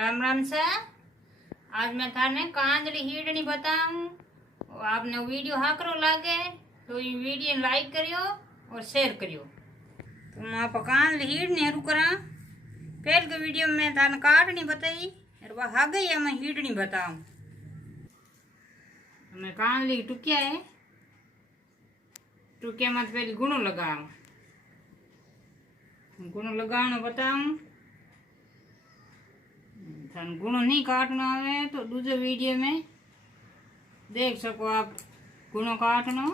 राम राम सा। आज मैं थाने कांजड़ी हीडनी बताऊं। और आपने वीडियो हाकरो लागे तो ये वीडियो लाइक करियो और शेयर करियो। तो मैं आप कांजड़ी हीडनी हरू करा। पहले के वीडियो में थाने काटनी बताई और वह हा गई मैं हीडनी बताऊं। मैं कांजड़ी टुकिया है, टुकिया मत पहले गुणो लगाऊं। गुणो लगाना बताऊं। थाने गुणो नहीं काटना है तो दूसरे वीडियो में देख सको आप गुणों काटना।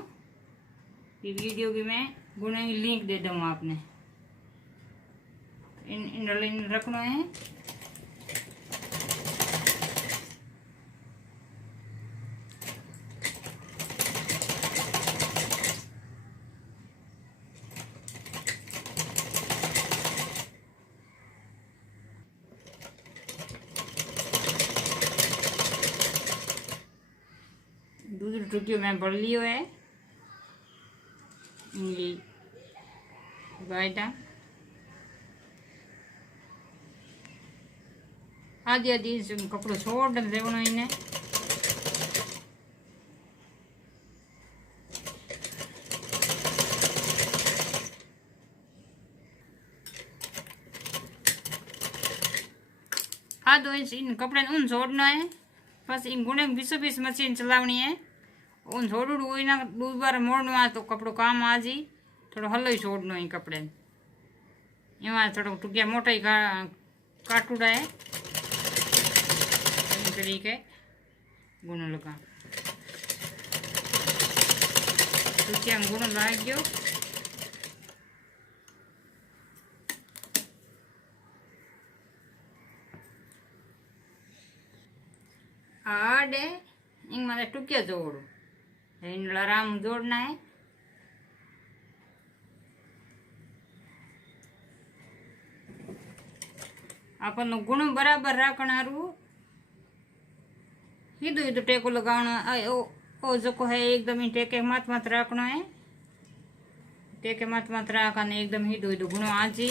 ये वीडियो की मैं गुणों की लिंक दे दूँ आपने। इन रखना है। दूसरी टुकी मैं भर लियो है। गायटा आधी आधी कपड़ो छोड़ देवनो इन्हें। आधो इंच इन कपड़े उन छोड़ना है। बस इन गुणे 20-20 मशीन चलावनी है। उन छोड़ू हुई ना दोबारा मोड़ना है तो कपड़ो काम आ जी। थोड़ा हल्लो ही छोड़ना है कपड़े। यहाँ थोड़ा टुकिया मोटा ही काटूड़ा है। इस तरीके गुणो लगा टुकिया गुणो लाग गयो। आड़े इंग मारे टुकिया जोड़ो इन आराम जोड़ना है। अपन गुणो बराबर रखना रू हिदो हिदो टेको लगाना। ओ जो है एकदम ही टेके मत मत रखना है। टेके मत मत रखना एकदम हिदो हिदो गुणो आजी।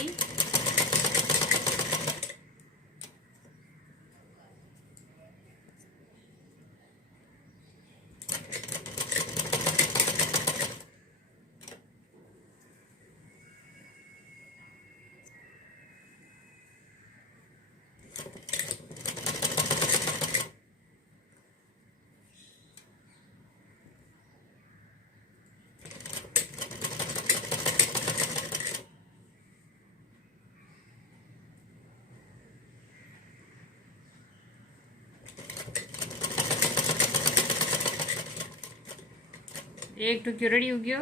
एक टुकियो रेडी हो गयो।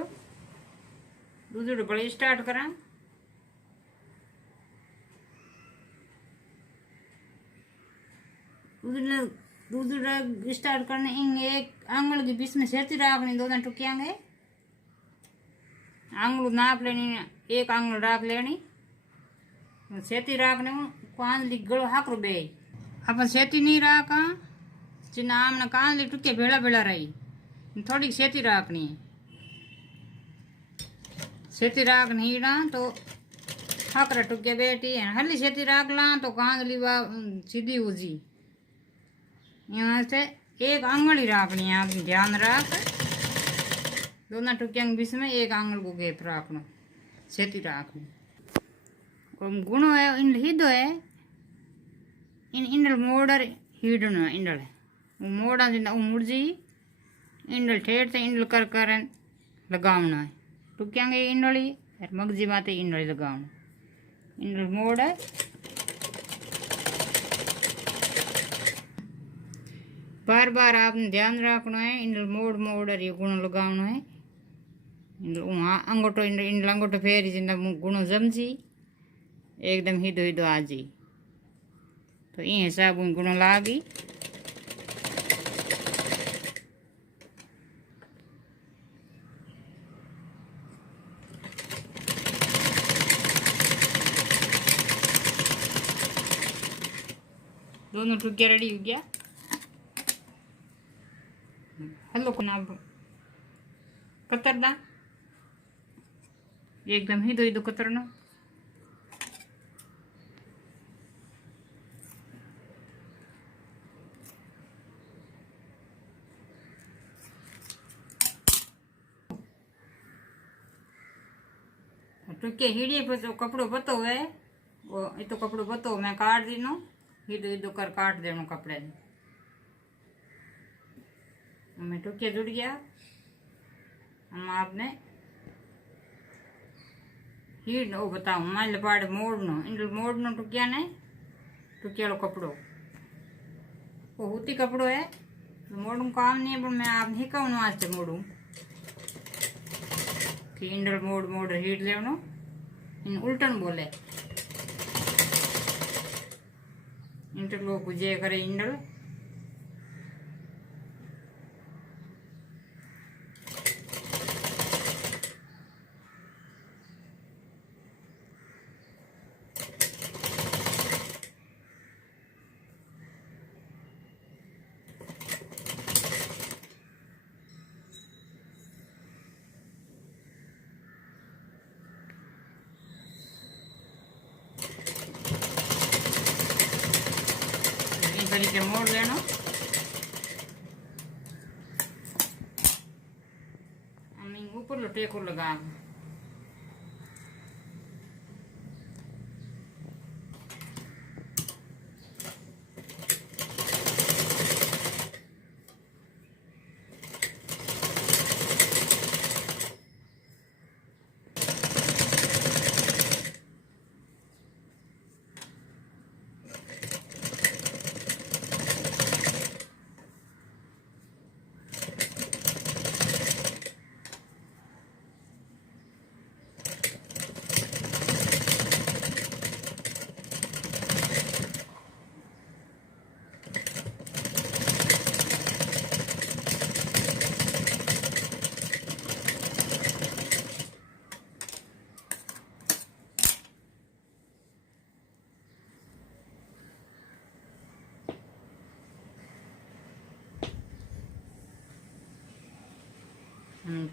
दूसरो बड़े स्टार्ट करा। दूसरा स्टार्ट करने इन एक आंगल के बीच में सेती रखनी। दोनों टुकियांगे आंगल नाप लेनी। एक आंगल रख लेनी सेती रखने कांजली गड़ो हाकरो बे। अपन सेती नहीं रखा जिन्ना आमने कांजली टुकिया भेड़ा भेड़ा रही। थोड़ी सेती रखनी है। सेती रखनी ना तो हाकरा टुकिया बैठी है। हल्ली सेती रख ला तो कांजली वा सीधी हो जी। यहाँ से एक आंगल ही रखनी है। आप ध्यान रख दोनों टुकिया के बीच में एक आंगल को गैप रखना सेती रखनी। और गुणो है इन हिदो है इन इंडल मोड़र हिडनो इंडल है वो मोड़ा जिंदा वो मुड़जी इंडल ठेठ इंडल कर कर लगावना है। टुकियांगे इंडली और मगजी माते इंडली लगावना इंडल मोड़ है। बार बार आपने ध्यान रखना है। इंडल मोड़ मोड़ और ये गुणो लगावना है। इंडल वहाँ अंगोटो इंडल अंगोटो फेरी जिंदा गुणो जमजी एकदम हिदो हिदो आजी। तो ये हिसाब गुणो लागी। दोनों टुकिया रेडी हो गया। हेलो ना कतरना एकदम हिदो हिदो कतरना। टूके हीड़ी पे तो कपड़ो बतो है वो ये तो कपड़ो बतो मैं काट दीनो हीडो हीडो कर काट देनो कपड़े मैं टूके जुड़ गया हम आपने हीड वो बताऊँ मैं लपाड़े मोड़नो इंडल मोड़नो टूकिया ने टूकियालो कपड़ो वो होती कपड़ो है तो मोड़ू काम नहीं है पर मैं आप नहीं कहूँ आज से मोड़ू कि इंडल मोड़ मोड़ हीट लेवनो इन उल्टन बोले इंटरलोक जे करे इंडल तरीके मोड़ लेना ऊपर लो टेको लगा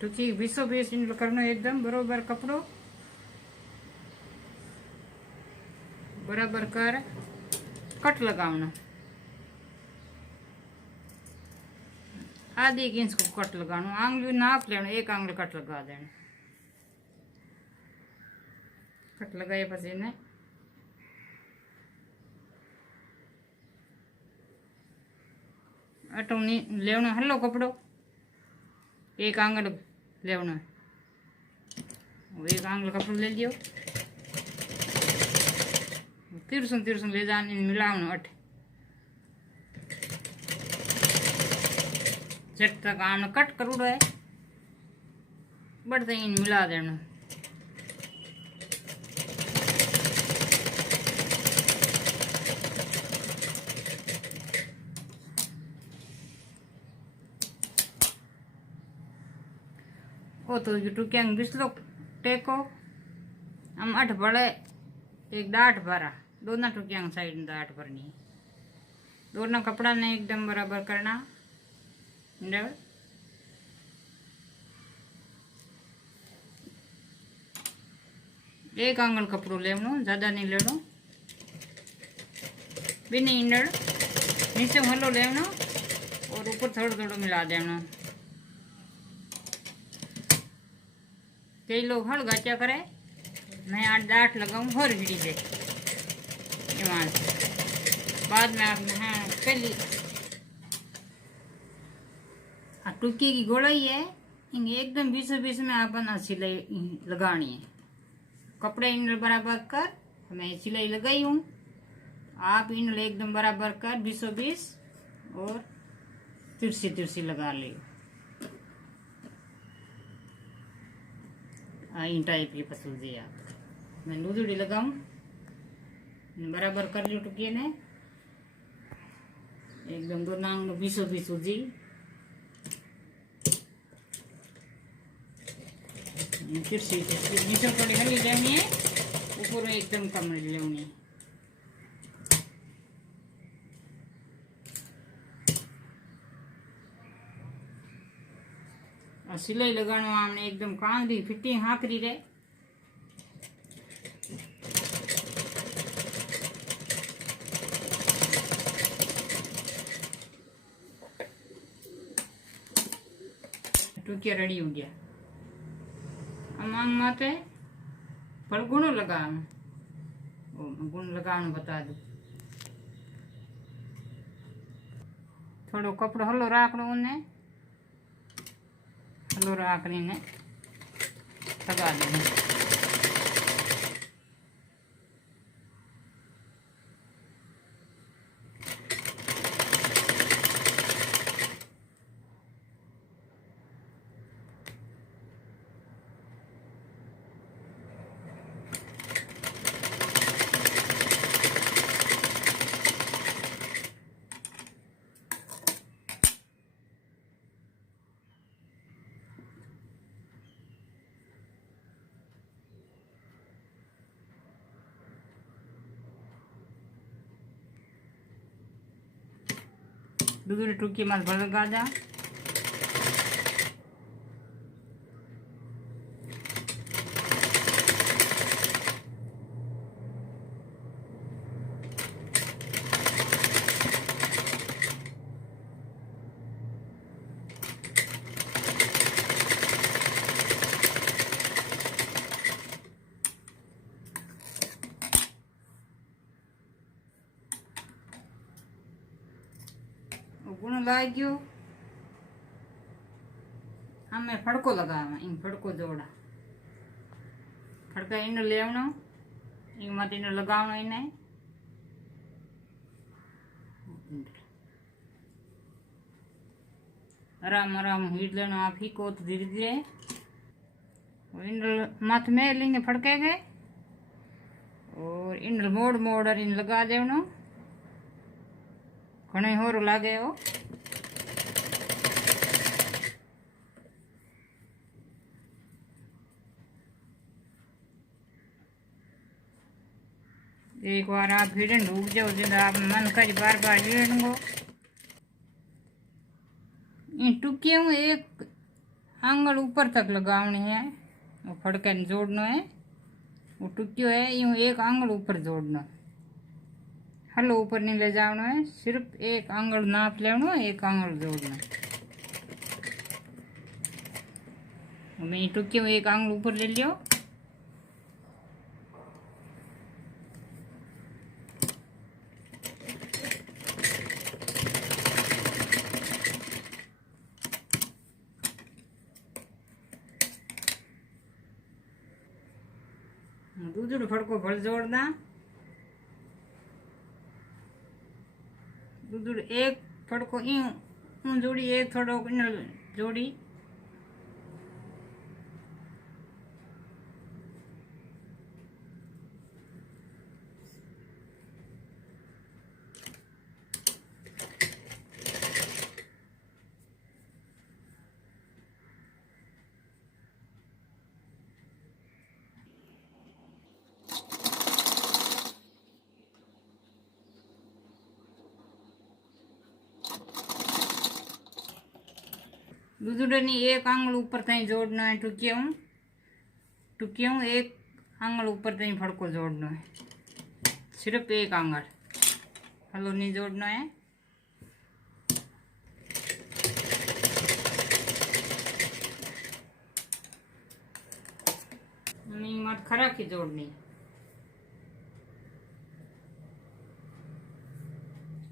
टूकी 20 इंच करनो एकदम बरोबर कपड़ो बराबर कर कट लगावना आधी 1 इंच को कट लगाना आंगली नाप लेना एक आंगली कट लगा देना कट लगाए पसी ने अटो लेवनो हल्लो कपड़ो एक आंगल लेवना एक आंगल कपड़ो ले लियो तिरसुन ले जाने मिलावनो अठ झट तक आम कट करूड़ो है बढ़ते इन मिला देना वो तो टूकिया बिस्लो टेको हम 8 बड़े एक डाट भरा दोनों टूकिया साइड में डाट भरनी दोनों कपड़ा ने एकदम बराबर करना एक आंगल कपड़ो लेवनो ज्यादा नहीं लेनो बिनी इंडल नीचे हलो लेवनो और ऊपर थोड़ा थोड़ा मिला देना कई लोग हल गाचा करे मैं 8 लगाऊं और भिड़ी से बाद में आपने हाँ पहली टूकी की गोलाई है इनके एकदम 20 में अपन सिलाई लगानी है कपड़े इन बराबर कर मैं सिलाई लगाई हूँ आप इन एकदम बराबर कर 20 और तिरछी लगा लियो इन टाइप की पसंद है आप मैं लूजड़ी लगाऊं बराबर कर लियो टुकिए ने एकदम दो नांग 20 सूजी तिरछी नीचे थोड़ी हली लेनी है ऊपर एकदम कम लेनी है सिलाई लगानो आमने एकदम कांदी फिटिंग हाकरी रे टूकिया रेडी हो गया हम माते पर गुण लगा गुण लगाने बता दू थोड़ो कपड़ो हलो राखड़ो ने हलो राखड़ी ने लगा देना दूसरी टुक्की माल भर लगा जा गुण लाग गयो हमें फड़को लगावा इन फड़को जोड़ा फड़का इन लेवनो इन मत इन लगावनो इने आराम आराम हीट लेना आप ही को तो धीरे धीरे इन मत में लेंगे फड़के गए और इन मोड़ मोड़ इन लगा देवनो घणे होर लागे हो एक बार आप हिडन ढूक जाओ जिन आप मन कर बार बार हिडन इन टुकियों एक आंगल ऊपर तक लगावनी है वो फड़के जोड़ना है वो टुकियो है यूं एक आंगल ऊपर जोड़ना हलो ऊपर नहीं ले जाना है सिर्फ एक आंगल नाप लेना एक आंगल जोड़ना मैं टुकियों एक आंगल ऊपर ले लियो दूसरो फड़को भल जोड़ना दूसरो एक फड़को यूं जोड़ी एक थोड़ो जोड़ी दूसरे ने एक आंगल ऊपर तई जोड़ना है टुकियों एक आंगल ऊपर तई फड़को जोड़ना है सिर्फ एक आंगल हलो नहीं जोड़ना है नहीं मत खरा की जोड़नी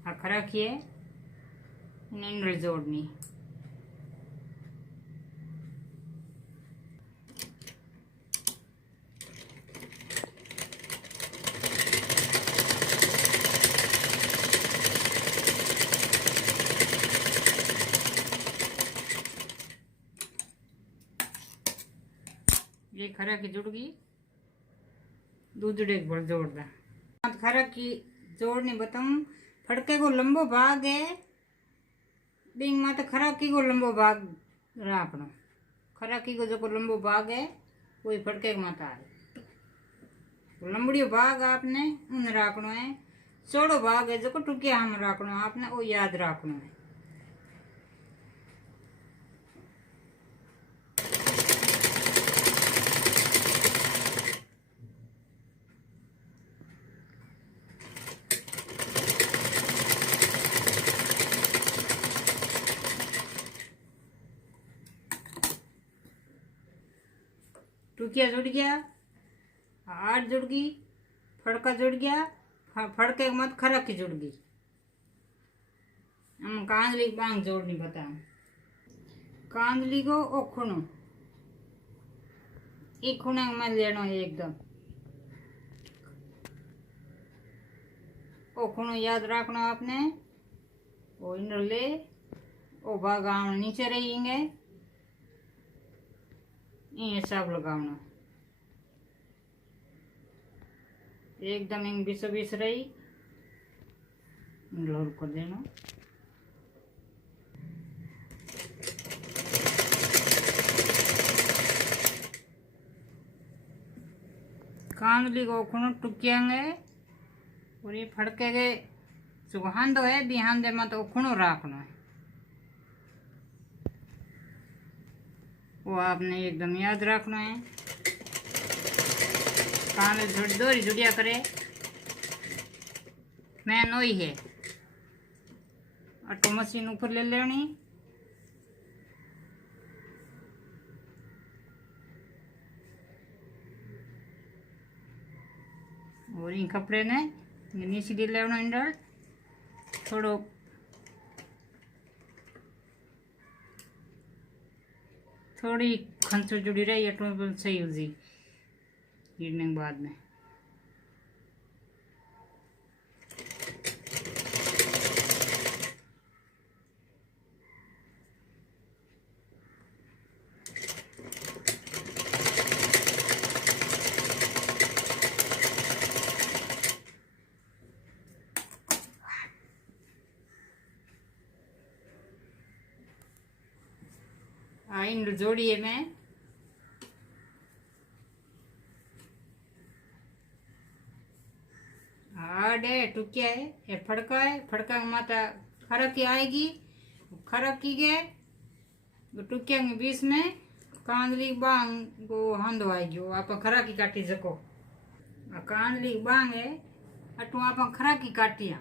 हाँ खरा की है नहीं जोड़नी ये खरा की जुड़ गई दूसरे भर जोड़दा खरा की जोड़नी बताऊं फड़के को लंबो भाग है बिंग माता खरा की को लंबो भाग राखनो खरा की को जो लंबो भाग है वही फड़के को माता है लंबड़ियो भाग आपने उन राखनो है चौड़ो भाग है जो टुकिया हम राखनो आपने वो याद राखनो है टुकिया जुड़ गया आठ जुड़ गई, फड़का जुड़ गया, फड़के के मत खरक की जुड़ गई। हम कांदली बांग जोड़नी बता। कांदली को ओ खूणो, एक खूणे में लेनो एकदम। ओ खूणो याद रखना आपने। ओ इन ले ओ भाग आम नीचे रहेंगे, ये हिसाब लगाना एकदम इन बीसो बीस रही लोर कर देना। कांदली को खूणो टुकियांगे और ये फड़के के जो हांदो है भी हांदे में तो खूणो रखना है, वो आपने एकदम याद रखना है। कांदली थोड़ी दोरी जुड़िया करे मैं नोई है अटो मशीन ऊपर ले लेनी और इन कपड़े ने नीचे ले लेना इंडल थोड़ो थोड़ी खंचो जुड़ी रही अटो सही हो जी गिरने के बाद में। इन जोड़िए में हार्ड है टुकिया है ये फड़का है, फड़का माता खरक की आएगी, खरक की गए तो टुकिया के बीच में कांदली बांग को हंदो आएगी, वो आप खरा की काटी सको। कांदली बांग है अटू आप खरा की काटिया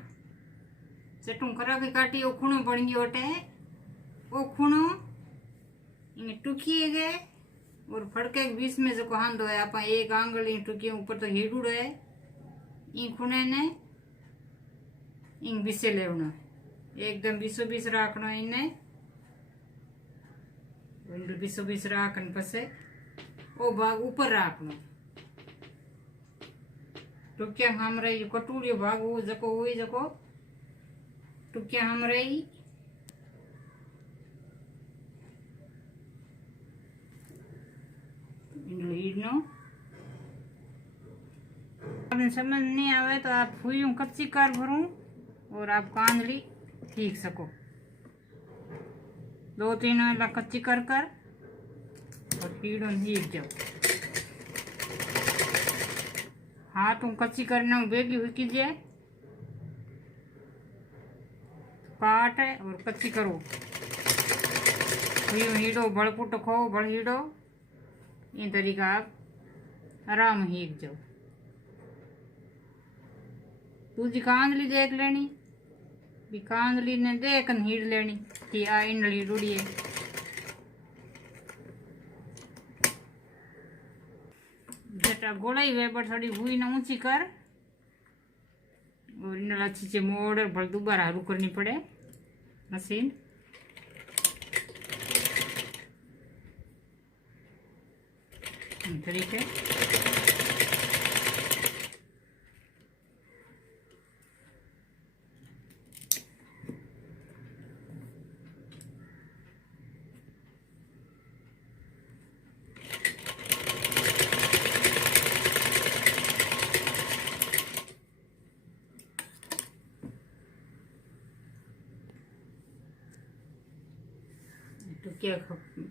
चटू खरा की काटी वो खूणो बन गयो अटे वो खूणो इन टुकिए गए और फड़के के बीच में जो हांदो है आप एक आंगली टुकिए ऊपर तो हेडूड़ो है इन खूणे ने इन बीसे लेवनो एकदम बीसो बीस राखनो इने बीसो बीस राखन पसे ओ भाग ऊपर राखनो टुकिया हम रही कटूरियो भाग वो जको हुई जको टुकिया हम रही आपने समझ नहीं आवे तो आप फूयूं कच्ची कर भरूं और आप कांदली सीख सको। दो तीन वाला कच्ची कर और कीड़ों सीख जाओ। हाथों कच्ची करना बेगी हुई कीजिए काट और कच्ची करो फूयूं हीडो बड़पुट खो बड़ हीडो ये तरीका आप आराम हीक जाओ। दूजी कांदली देख लेनी भी कांदली ने देख हीड़ लेनी कि आ इंडली रुड़िए जटा गोलाई वे पर थोड़ी हुई ना ऊंची कर और इंडल अच्छी से मोड़ भल दोबारा हरू करनी पड़े मशीन। तरीके टुकिया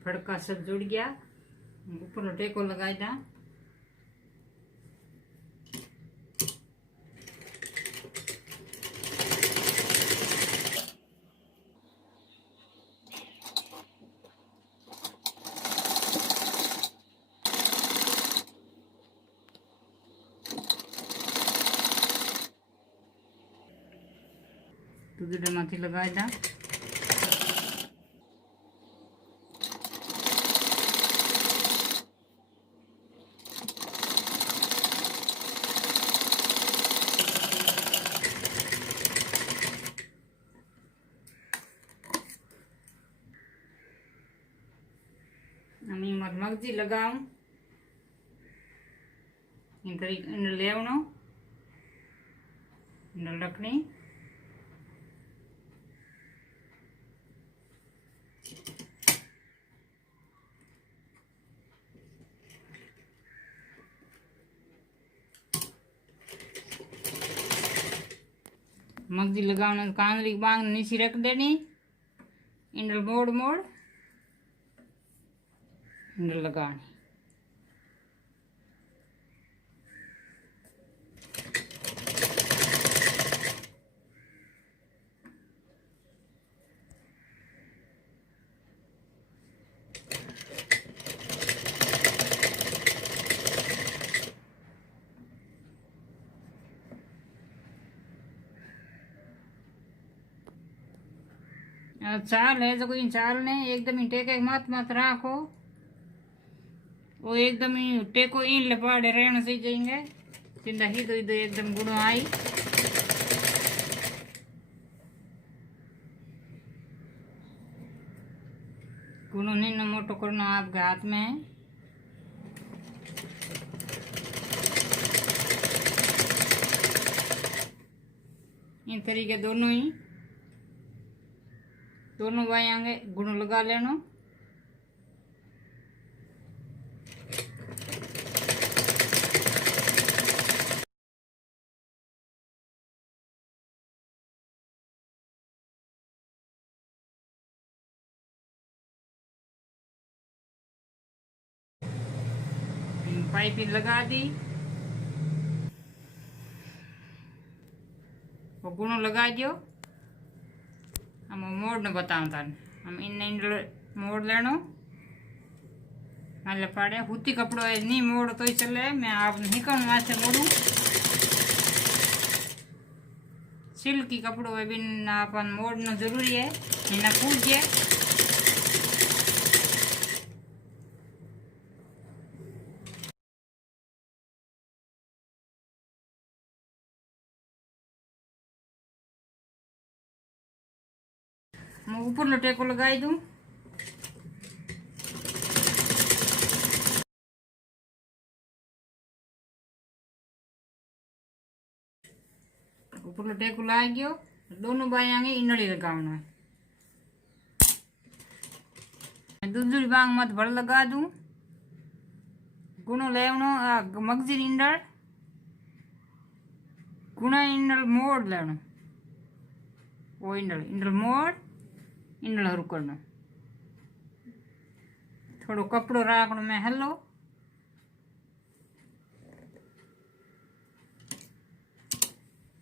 फड़का सब जुड़ गया ऊपर टेको लगाई दा दूसरे माथी लगाई दा मगजी लगाऊं इन तरीके इन लेवणो इन रखनी मगजी लगाना कांदरी की बांग नीचे रख देनी इंडल मोड़ मोड़ इंडल लगानी चाल है जो कोई चाल ने एकदम ही टेके मत मत राखो वो एकदम ही टेको इन लपाड़े रहना सही जाएंगे चिंता ही तो इधर एकदम गुणो आई गुणो नहीं मोटो करना आपके हाथ में है इन तरीके दोनों भाई आगे गुण लगा लेना पाइपिंग लगा दी और गुणों लगा दियो हम मोड़ ने बताऊं था हम इन मोड़ लेनो मान पाड़े हुती कपड़ो है नहीं मोड़ तो ही चले मैं आप नहीं कहूँ वहां से मोड़ू सिल्की कपड़ो है बिन अपन मोड़ना जरूरी है इन्हें पूछिए मैं ऊपर लटे को लगाई दूं ऊपर लटे को ला गयो दोनों बाएं आगे इनड़ी लगाना है दूसरी बांग मत भर लगा दूं गुणो लेवनो मगजी इंडल गुणा इंडल मोड़ लेनो वो इंडल मोड़ इंडल हरु करना थोड़ो कपड़ो राखनो में हेलो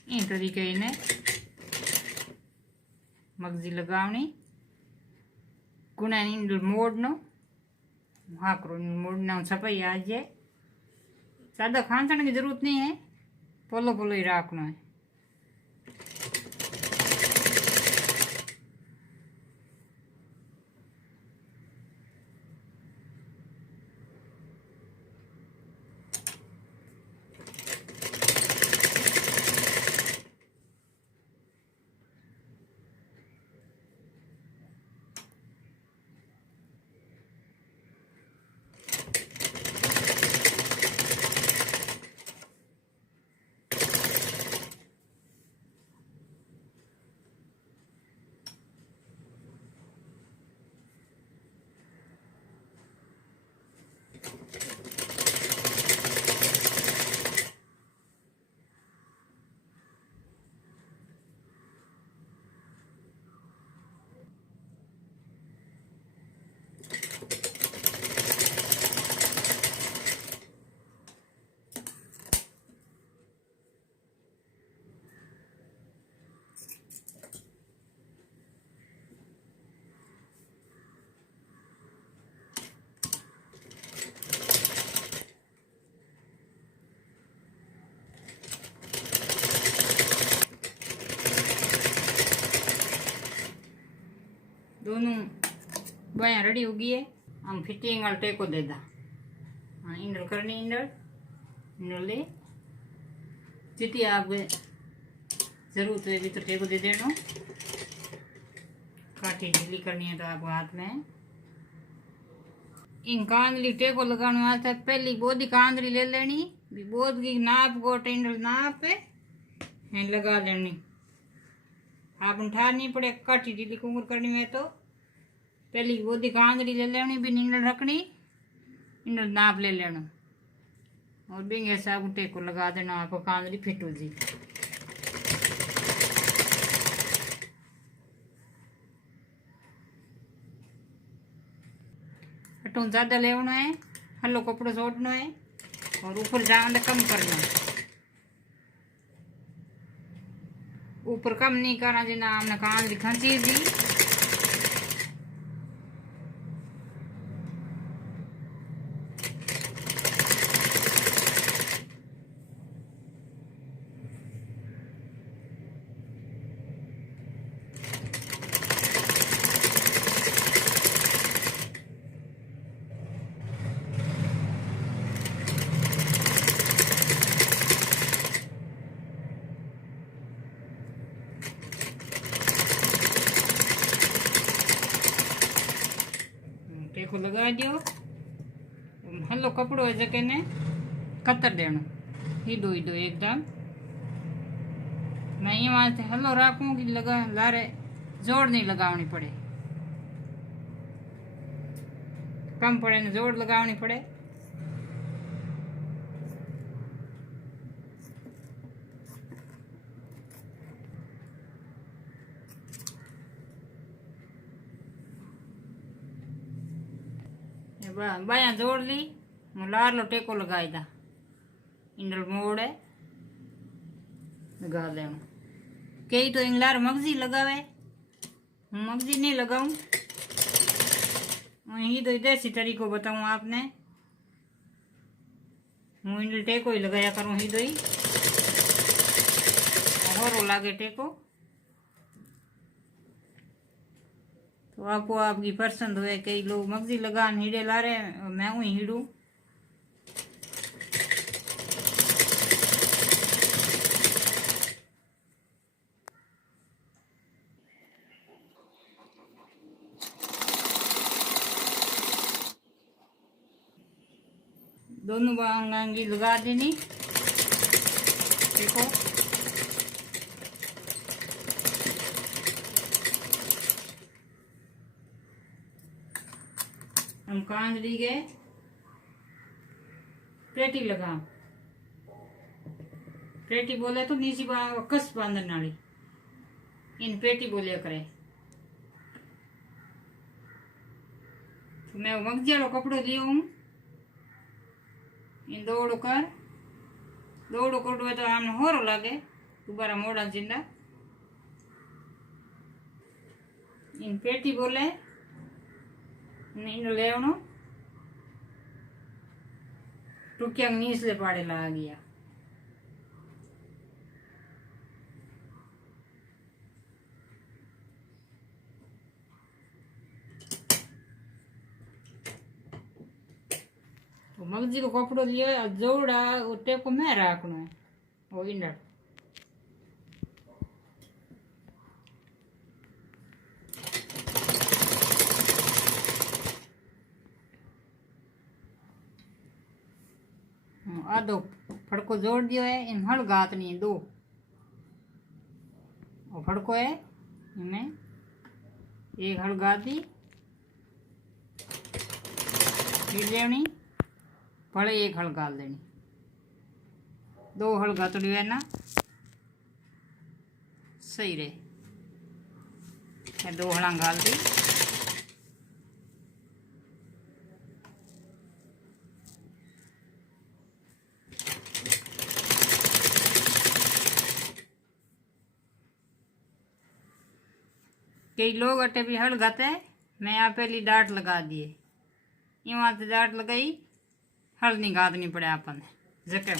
इन तरीके इन्हें मगजी लगावनी गुणा इंडल मोड़नो हाकरो मोड़ना सफाई आ जाए ज्यादा खांसने की जरूरत नहीं है पोलो पोलो ही राखना है दोनों बाया रेडी हो गई है हम फिटिंग वाल टेको दे दा हाँ इंडल करनी इंडल ले जितनी आप जरूरत है भी तो टेको दे देना काठी ढीली करनी है तो आपको हाथ में इन कांदली टेको लगाने वास्ते पहली बोधी कांदली ले लेनी, बोध की नाप को टेंडल नाप है लगा लेनी। आपन ठारनी पड़े काटी ढीली कुंगुर करनी है तो पहली बोधी कांदली ले लेनी, भी नींडल रखनी, नींडल नाप ले लेना और बिंगे साबु टेको लगा देना। आपको कांदली फिट हो जी। अटू ज्यादा लेना है, हल्लो कपड़ो सोटना है और ऊपर जाने कम करना। ऊपर कम नहीं करना जिना हमने कांदली खंची दी। टेको लगा दियो, हल्लो कपड़ो है जके ने कतर देनो, हीडो हीडो एकदम। मैं ये वहां से हल्लो राखूं कि लगा लारे जोड़ नहीं लगावनी पड़े, कम पड़े ने जोड़ लगावनी पड़े। बाया जोड़ ली, लार लो टेको लगाई दा, इंडल मोड़े लगा लेना। कई तो इंगलार मगजी लगावे, मगजी नहीं लगाऊं, वही तो देसी तरीको बताऊं आपने। हूँ इंडल टेको ही लगाया करूँ, ही दो ही और लागे टेको तो आपको आपकी पसंद हुए। कई लोग मगजी लगा हीड़े ला रहे, मैं हूँ हीड़ू। दोनों बांगी लगा देनी, देखो हम कांदली के पेटी लगा। पेटी बोले तो नीची कस बांधने वाली, इन पेटी बोलिया करे। तो मैं मगजी वालो कपड़ो लियो हूँ, इन दौड़ो कर तो हमने होरो लागे दोबारा मोड़ा जिंदा। इन पेटी बोले नींद लेवनो टुकिया नीसले पाड़े ला गया। तो मगजी को कपड़ो लिया, जोड़ा टेको में राखना है वो इंडर। आधो फड़को जोड़ दियो है, इन हल गात नहीं है दो, और फड़को है इनमें एक हल गात दी फिर देनी पड़े, एक हल गाल देनी, दो हल गातड़ी है ना सही रहे। दो हला गाल दी, कई लोग अटे भी हल गाते हैं। मैं यहाँ पहली डांट लगा दिए, यहाँ से डांट लगाई, हल नहीं गादनी पड़े अपन जके।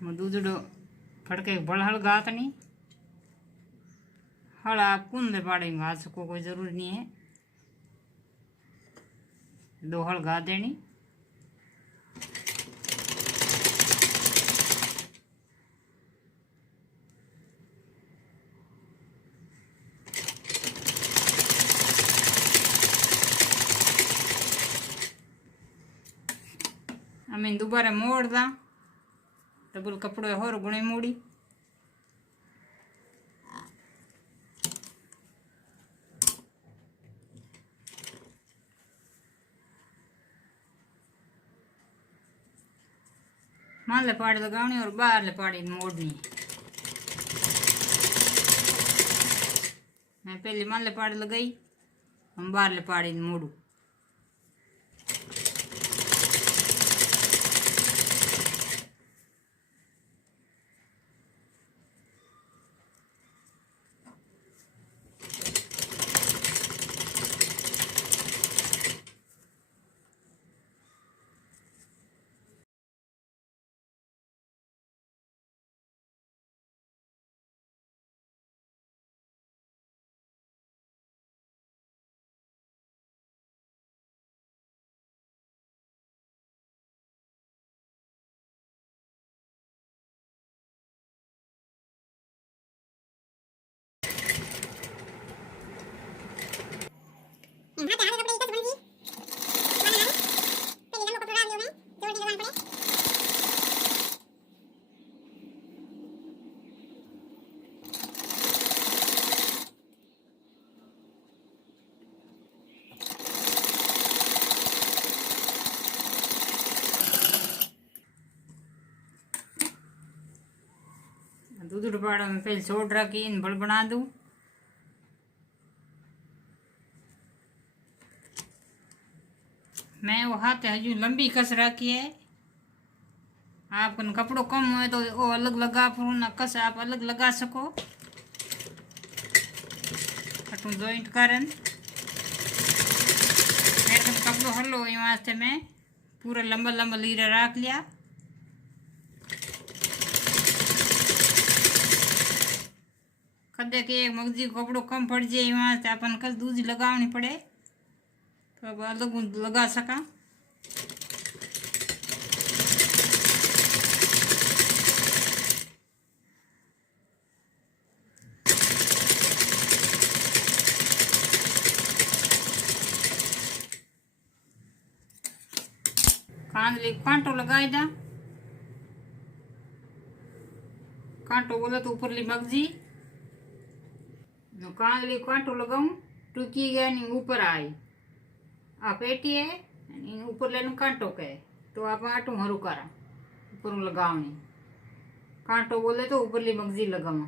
दूधड़ो फटके बड़ हल गात नहीं हल आप कौन दे पाड़े गा सको कोई ज़रूरी नहीं है 2 हल गा देनी अमीन दोबारा मोड़ दा डबल कपड़ो होर गुणे मोड़ी मान ले पाड़ी लगानी और बाहर ले पाड़ी मोड़नी मैं पहले मान ले पाड़ी लगाई हम बाहर ले पाड़ी मोड़ू दूध पाड़ा में पहले छोड़ रखी इन बड़ बना दूँ मैं वो हाथ हजू लंबी कस रखी है आप कपड़ों कम हुए तो वो अलग लगा ना कस आप अलग लगा सको अटू जॉइंट करन मेरे कपड़ों हलो ये वास्ते मैं पूरा लंबा लंबा लीरा रख लिया कदे के एक मगजी कपड़ों कम पड़ जाए वहाँ से अपन कस दूसरी लगावनी पड़े तो अब अलग लगा सका कांदली कांटो लगाई दा कांटो बोले तो ऊपरली मगजी कांदली कांटो लगाऊं टूकी गया नहीं ऊपर आई आ पेटी है ऊपर लेनु कांटो के तो आप आटू हरू करा ऊपर लगावनी कांटो बोले तो ऊपरली मगजी लगावा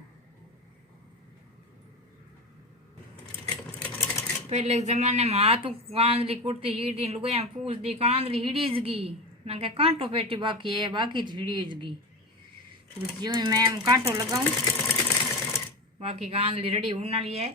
पहले के जमाने में हाथ कांदली कुर्ती हिड़ी लुगाया पूछ दी कांदली हिड़ीज गई ना के कांटो पेटी बाकी है बाकी हिड़ीज गई जो मैं कांटो लगाऊं बाकी कांदली रेडी होने वाली है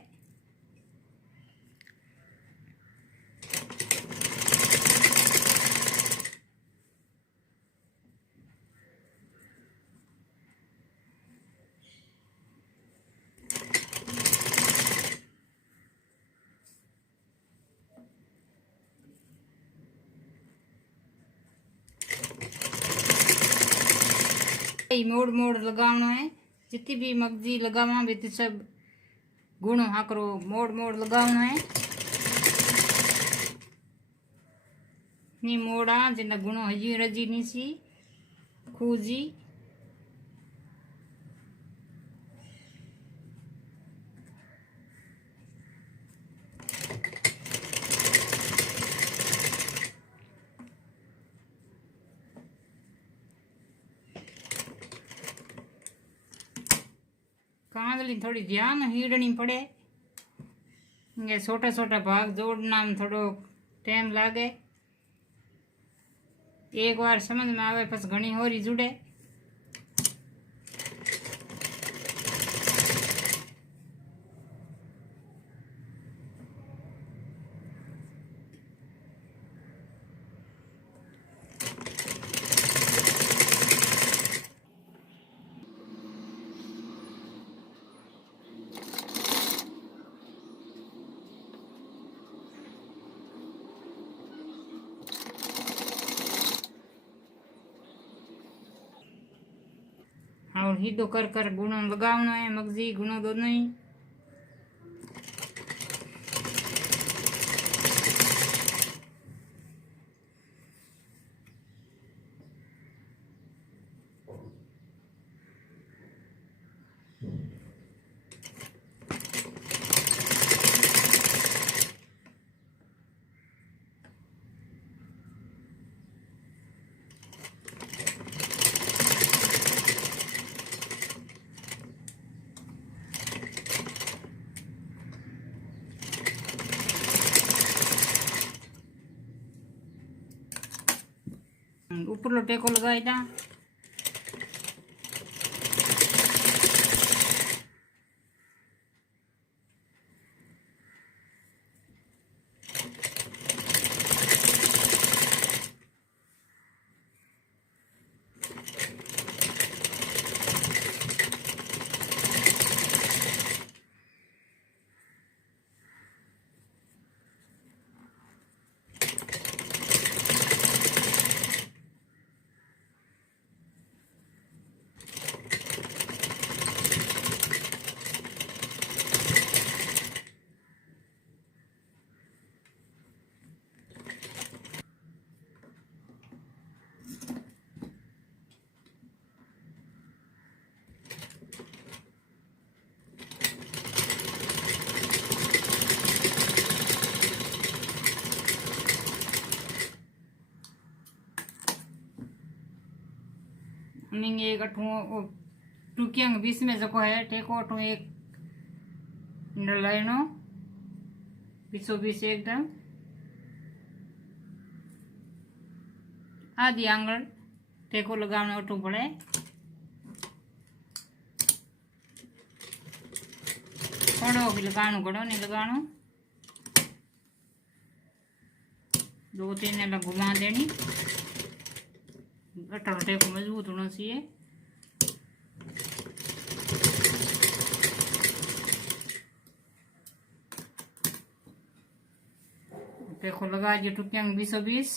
मोड़ मोड़ लगाना है जितनी भी मगजी लगावा भी सब गुण हाकरो मोड़ मोड़ लगाना है नी मोड़ा जिन्ना गुण हजी रजी नी सी खूजी कांदली थोड़ी ध्यान हीड़नी पड़े ये छोटा छोटा भाग जोड़ना में थोड़ो टाइम लागे एक बार समझ में आवे बस घनी होरी जुड़े थोड़ा सीधो कर कर गुणो लगावनो है, मगजी गुणो दोनों ही। ऊपर टेको लगाई दा। एक अठू टूकिया के बीच में जको है टेको अठू एक लाइनो बीचों बीच एकदम आधी आंगल टेको लगाने अठू पड़े। थोड़ो भी लगानो घड़ो नहीं लगानो, 2-3 ने घुमा देनी। अठारो टेको मजबूत होना चाहिए। टेको लगा दिए टुकिया 20-20।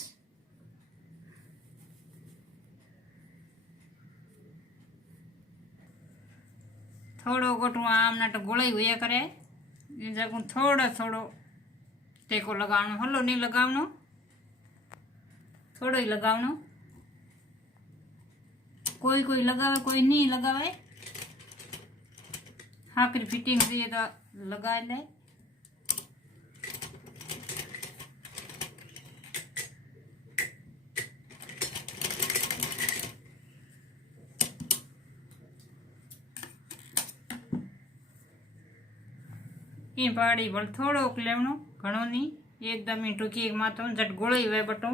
थोड़ो गोटू आम ना तो गोलाई हुआ करे, जगह थोड़ा थोड़ो टेको लगावनो, हलो नहीं लगावनो, थोड़ो ही लगावनो। कोई कोई लगावे कोई नहीं लगावे, हाकरी फिटिंग दिए तो लगा ले। ये पाड़ी बल थोड़ो लेवनो, घणो नहीं, एकदम ही टूकी एक मातो झट गोलाई वे बटो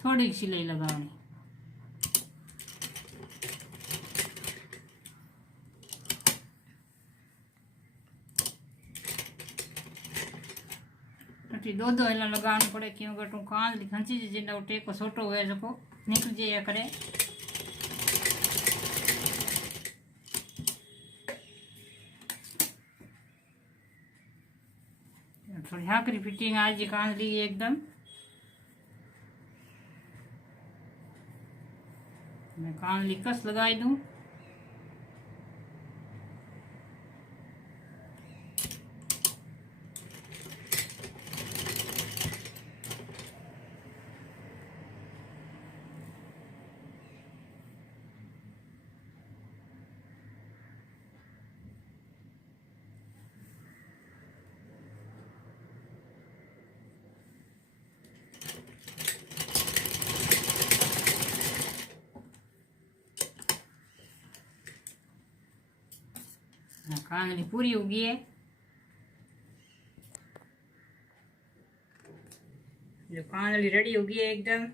थोड़ी सिलाई लगावनी। दो हिला लगाना पड़े क्योंकि टू कान खंची जिंदा टेको छोटो हुए सको निकल जाया करे। थोड़ी हाकरी फिटिंग आज कान ली एकदम। मैं कान ली कस लगाई दूं। कांगली पूरी होगी है, जो कांगली रेडी होगी है एकदम।